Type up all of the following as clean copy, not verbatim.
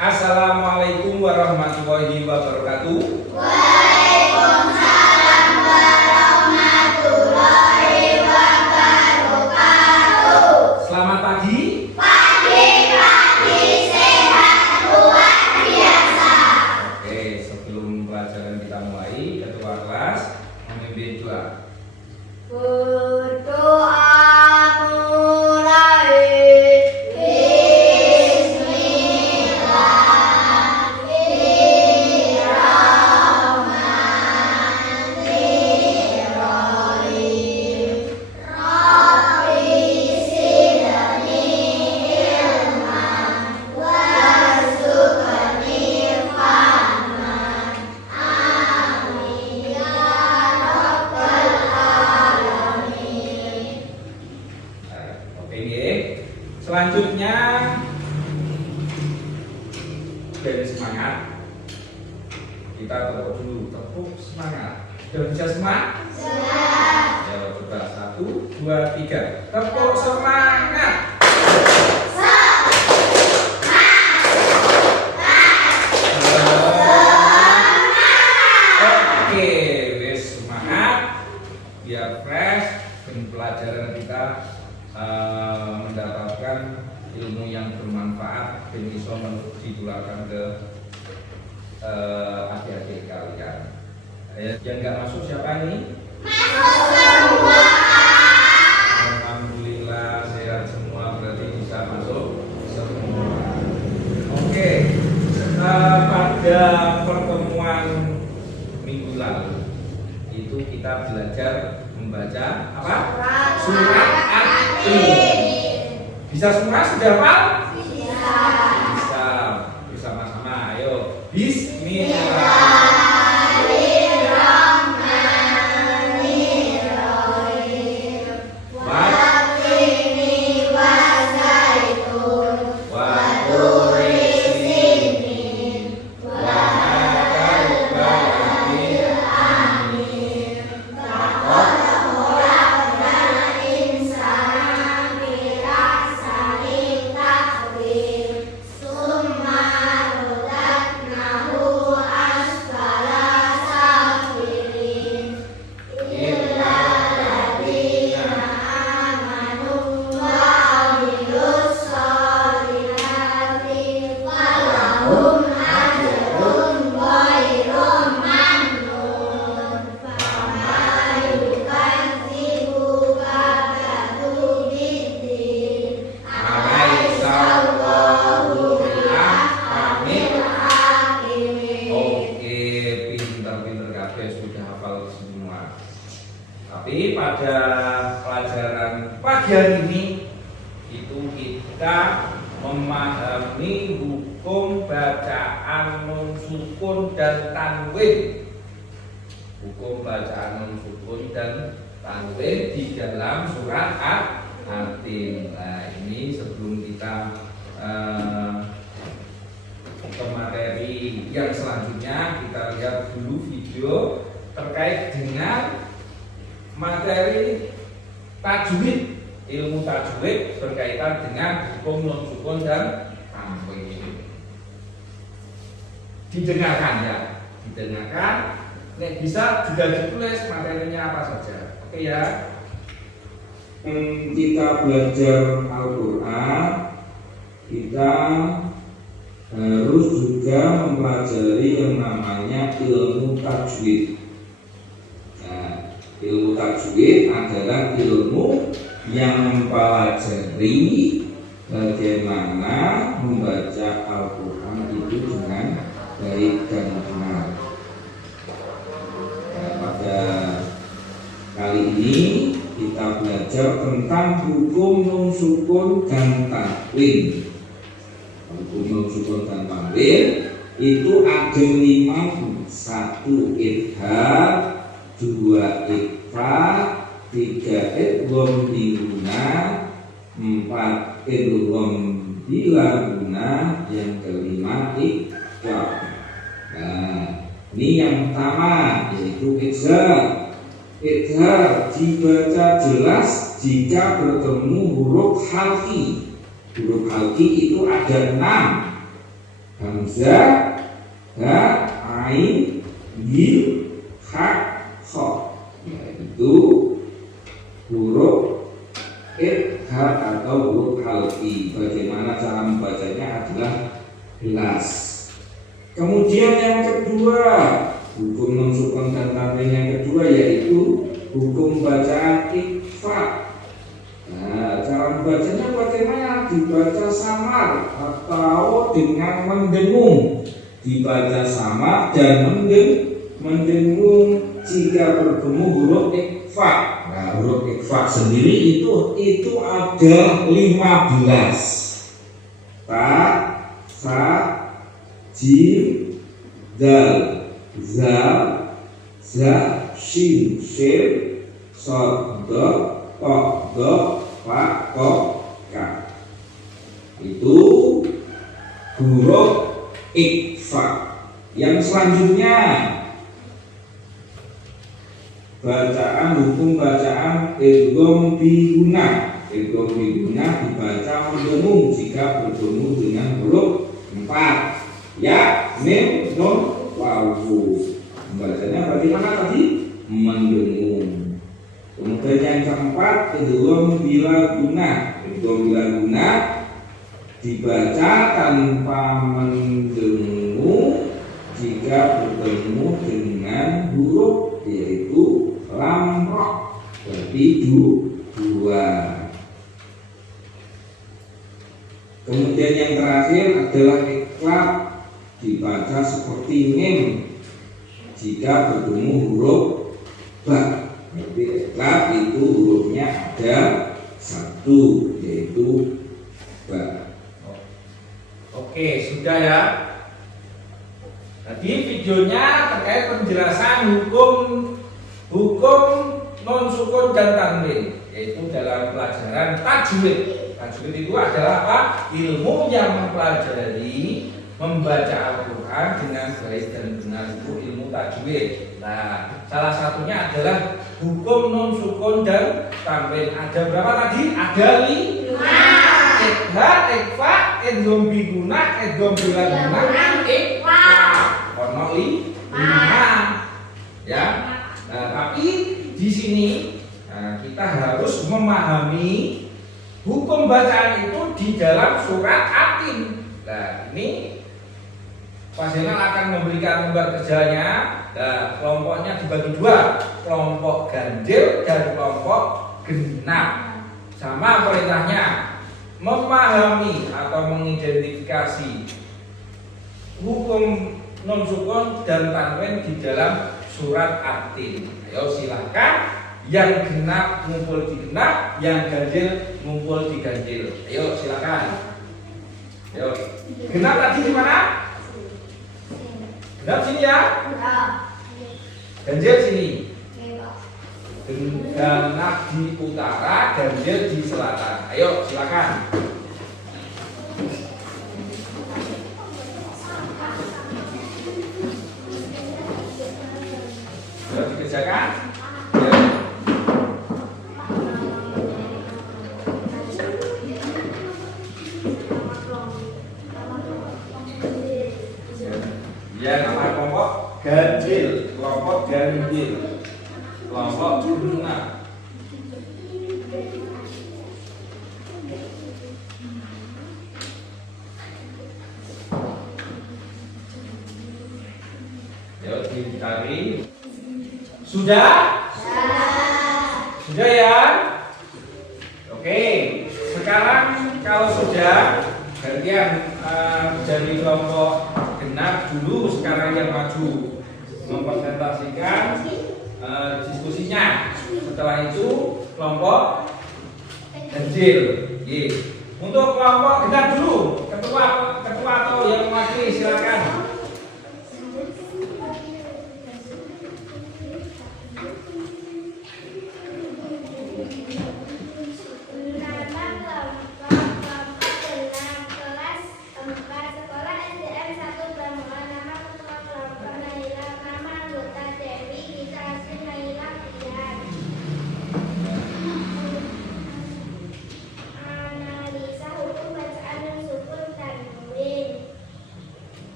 Assalamualaikum warahmatullahi wabarakatuh. Waalaikumsalam warahmatullahi wabarakatuh. Selamat pagi. Pagi sehat luar biasa. Oke, sebelum pelajaran kita mulai, ketua kelas memimpin doa. Berdoa mulai. Selanjutnya dari semangat kita tepuk dulu, tepuk semangat. Sudah bisa semangat? Ya, coba 1, 2, 3 tepuk semangat. Oke, wes semangat biar fresh dan pelajaran kita mendapatkan ilmu yang bermanfaat dan bisa ditularkan ke adik-adik kalian. Yang nggak masuk siapa ini? Masuk semua. Alhamdulillah sehat semua, berarti bisa masuk semua. Oke, pada pertemuan minggu lalu itu kita belajar membaca apa? Surat Bisa semua sudah hafal? Bisa. Bisa. Bersama-sama. Ayo. Bismillah. Tapi pada pelajaran pagi hari ini itu kita memahami hukum bacaan nun sukun dan tanwin. Hukum bacaan nun sukun dan tanwin di dalam surat At-Tatin. Nah, ini sebelum kita ke materi yang selanjutnya, kita lihat dulu video terkait dengan materi tajwid, ilmu tajwid berkaitan dengan hukum nun sukun dan tanwin. Didengarkan ya, didengarkan. Nek bisa juga ditulis materinya apa saja. Oke ya. Kita belajar Al-Quran, kita harus juga mempelajari yang namanya ilmu tajwid. Ilmu tajwid adalah ilmu yang mempelajari bagaimana membaca Al-Quran itu dengan baik dan benar. Pada kali ini kita belajar tentang hukum nun sukun dan tanwin. Hukum nun sukun dan tanwin itu ada 5: 1 idgham, 2 ikhfa, 3 idgham bi gunnah, 4 idgham bila gunnah, yang kelima ikhfa. Nah, ini yang pertama yaitu idgham. Idgham dibaca jelas jika bertemu huruf halqi. Huruf halqi itu ada 6. hamzah, ha, ain, jim, ha, kha, yaitu huruf idgham atau huruf halqi. Bagaimana cara membacanya adalah jelas. Kemudian yang kedua, hukum nun sukun dan tanwin yang kedua yaitu hukum bacaan ikhfa. Nah, cara membacanya bagaimana? Dibaca samar atau dengan mendengung. Dibaca samar dan mendengung jika bertemu huruf ikhfa. Nah, huruf ikhfa sendiri itu ada 15. Ta, sa, jim, dal, zal, za, shin, shin, sod, do, to, do, fa, ko, ka. Itu huruf ikhfa. Yang selanjutnya hukum bacaan idgham bi gunnah. Idgham bi gunnah dibaca mendengung jika bertemu dengan huruf 4. Ya, mim, nun, wawu. Bacanya bagaimana tadi? Mendengung. Kemudian yang keempat, idgham bila gunnah. Idgham bila gunnah dibaca tanpa mendengung jika bertemu dengan huruf yaitu lam ra. Berarti 2. Kemudian yang terakhir adalah iqlab, dibaca seperti mim jika bertemu huruf ba. Jadi iqlab itu hurufnya ada 1 yaitu ba. Oke, sudah ya. Tadi videonya terkait penjelasan hukum non sukun dan tanwin, yaitu dalam pelajaran tajwid. Tajwid itu adalah apa? Ilmu yang mempelajari membaca Al-Quran dengan baik dan benar, itu ilmu tajwid. Nah, salah satunya adalah hukum non sukun dan tanwin. Ada berapa tadi? Ada 5. Idgham, ikhfa, idgham bi gunnah, idgham bila gunnah, ikhfa. Ono 5. Ya. Nah, tapi di sini kita harus memahami hukum bacaan itu di dalam surat At-Tin. Nah, ini Pak Zainal akan memberikan lembar kerjanya. Nah, kelompoknya dibagi 2, kelompok ganjil dan kelompok genap. Sama perintahnya, memahami atau mengidentifikasi hukum non sukun dan tanwin di dalam surat At-Tin. Ayo silakan, yang genap ngumpul di genap, yang ganjil ngumpul di ganjil. Ayo silakan. Ayo. Genap tadi di mana? Genap sini ya. Ganjil sini. Genap di utara, ganjil di selatan. Ayo silakan. Sudah dikerjakan? Ya, nama kelompok ganjil, kelompok ganjil, kelompok genap. Yuk dicari. Sudah? Sudah ya? Oke. Sekarang kalau sudah, gantian dari kelompok genap dulu, sekarang yang maju mempresentasikan diskusinya. Setelah itu kelompok ganjil. Untuk kelompok genap dulu, ketua atau yang mewakili silakan.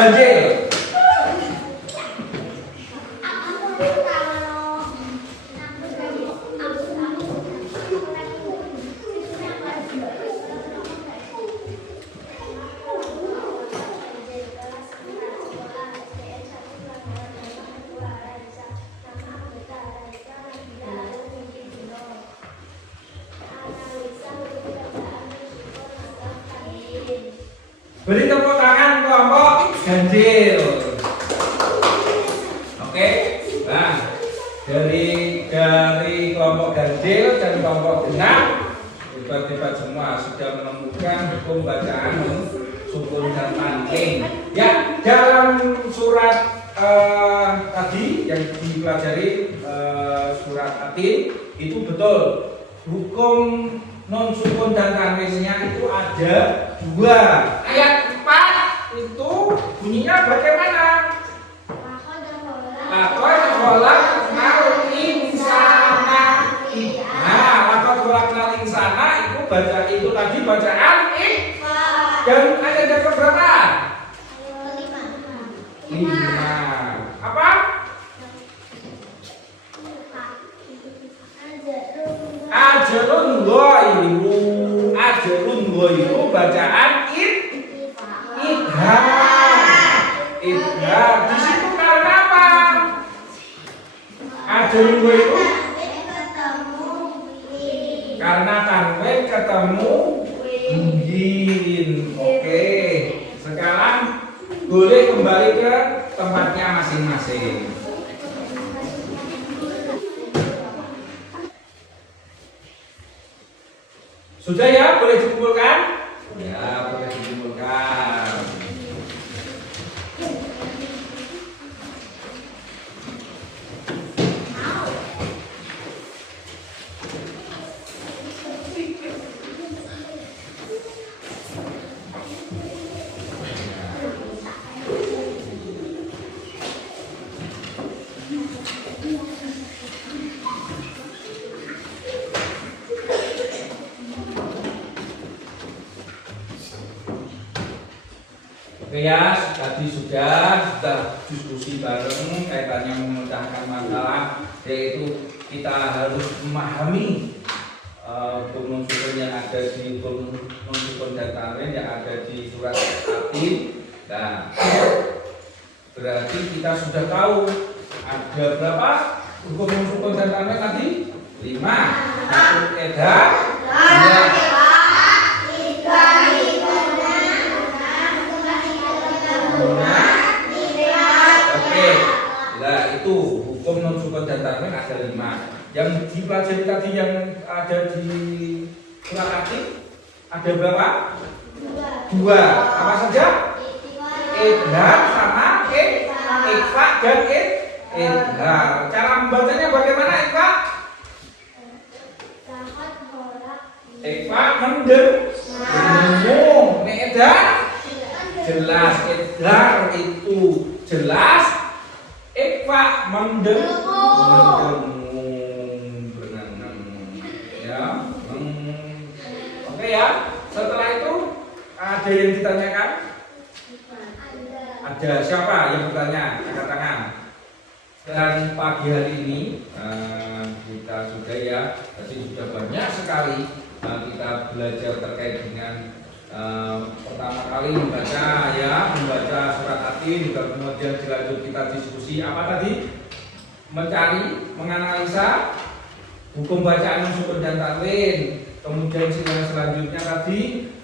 ganjil. Beri tepuk tangan kelompok ganjil. Oke, nah dari kelompok ganjil dan kelompok genap hebat-hebat semua sudah menemukan hukum bacaan sukun dan tanwin. Ya, dalam surat tadi yang dipelajari surat Atin itu betul hukum non sukun dan tanwinnya itu ada dua. Ayat 4 itu bunyinya bagaimana? Laqad khalaqnal insana. Nah, laqad khalaqnal insana itu baca itu tadi bacaan dan ayat yang keberapa? 5. Apa? Ajarun ghairu bacaan idhar. Di situ karena apa? Ajarun ghairu karena tanwin ketemu yin. Oke, sekarang boleh kembali ke tempatnya masing-masing. Sudah ya, boleh dikumpulkan? Ya, boleh dikumpulkan. Oke ya, tadi sudah diskusi bareng kaitannya memecahkan masalah, yaitu kita harus memahami hukum non-sukun yang ada di hukum non-sukun dan tanwin yang ada di surat Atin. Nah, berarti kita sudah tahu ada berapa hukum non-sukun dan tanwin tadi? 5. 1 idhar, 2 itu hukum non sukun dan tanwin ada 5. Yang dipelajari tadi yang ada di surat Atin ada berapa? 2. Apa saja? Idhar sama ikhfa dan idhar. Cara membacanya bagaimana ikhfa? Ikhfa mendengung. Idhar jelas. Idhar itu jelas. Ikhfa mendengung. Ya. Oke ya. Setelah itu ada yang ditanyakan? Ada. Siapa yang bertanya? Angkat tangan. Dan pagi hari ini kita sudah ya, tadi sudah banyak sekali kita belajar terkait dengan pertama kali membaca surat Atin, juga kemudian dilanjut kita diskusi apa tadi? Mencari, menganalisa hukum bacaan sukun dan tanwin. Kemudian selanjutnya tadi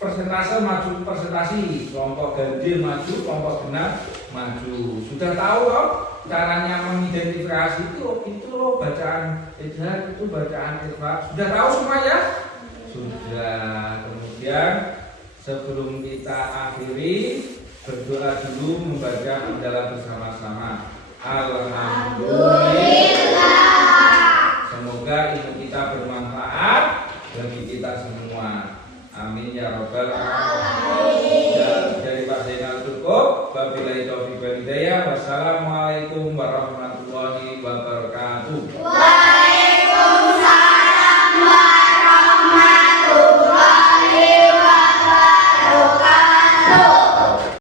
persentase maju presentasi, kelompok ganjil maju, kelompok genap maju. Sudah tahu loh caranya mengidentifikasi itu loh bacaan idhar, itu bacaan ikhfa. Sudah tahu semua ya? Sudah. Kemudian sebelum kita akhiri, berdoa dulu membaca hamdalah bersama-sama. Alhamdulillah. Semoga ilmu kita bermanfaat bagi kita semua. Amin ya robbal alamin. Dari Pak Zainal cukup. Wabillahi taufiq wal hidayah. Wassalamualaikum warahmatullahi wabarakatuh.